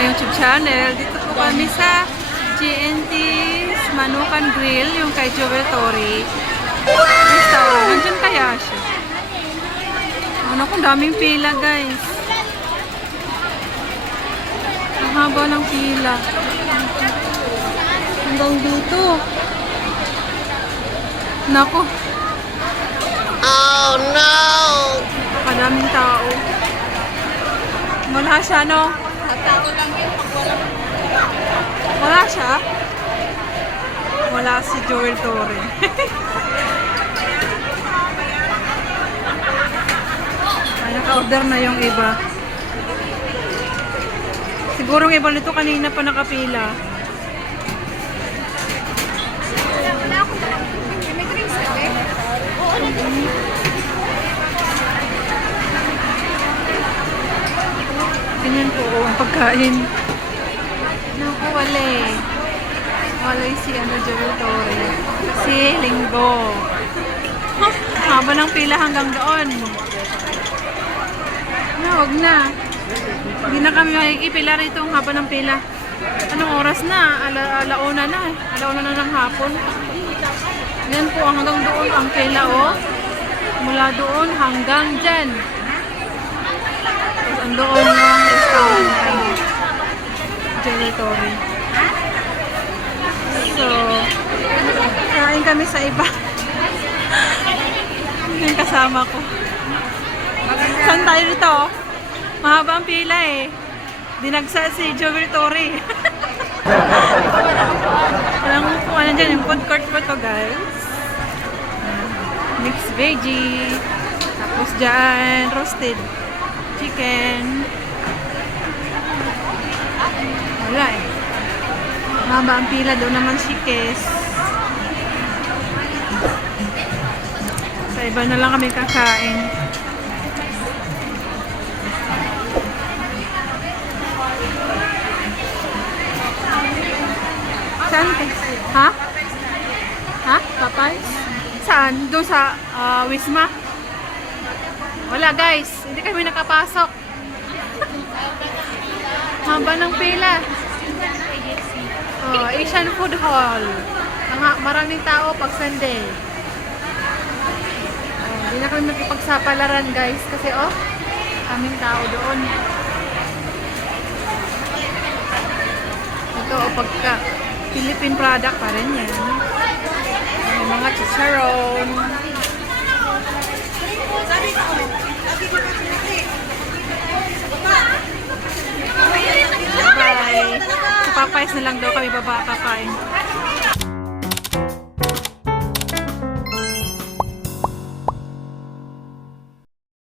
YouTube channel. Dito po kami sa GNT's Manukan Grill, yung kay Joel Tori. Restaurant. Nandyan kaya siya. Ano kung daming pila guys. Ang haba ng pila. Hanggang dito. Nako. Oh no! Kadaming tao. Wala siya, no? Tatago lang yun pag wala. Wala siya? Wala si Joel Torre. Naka-order na yung iba. Siguro yung iba nito kanina pa nakapila. Ganyan po oh, ang pagkain. Naku, wala eh. Wala si ano, Joel Torre. Si Linggo. Haba ng pila hanggang doon. No, huwag na. Hindi na kami makikipila rito ang haba ng pila. Anong oras na? Ala, alauna na. Alauna na ng hapon. Yan po, hanggang doon ang pila, oh. Mula doon hanggang dyan. Tapos ang doon yung Torre. So, kain kami sa iba. yung kasama ko. Saan tayo dito? Mahaba ang pila eh. Dinagsa si Torre. Walang kung ano dyan, yung food court po to guys. Mixed veggie. Tapos dyan, roasted chicken. Wala eh. Mahaba ang pila doon naman si Kes. Sa iba na lang kami kakain. Saan? Ha? Ha? Papayas? Saan? Doon sa ah, Wisma? Wala guys, hindi kami nakapasok. Haba ng pila. Oh, Asian Food Hall. Ang maraming tao pag Sunday. Oh, hindi na kami makipagsapalaran guys kasi oh, kaming tao doon. Ito oh, pagka Philippine product pa rin yan. May mga chicharon. Papayas na lang daw kami baba kakain.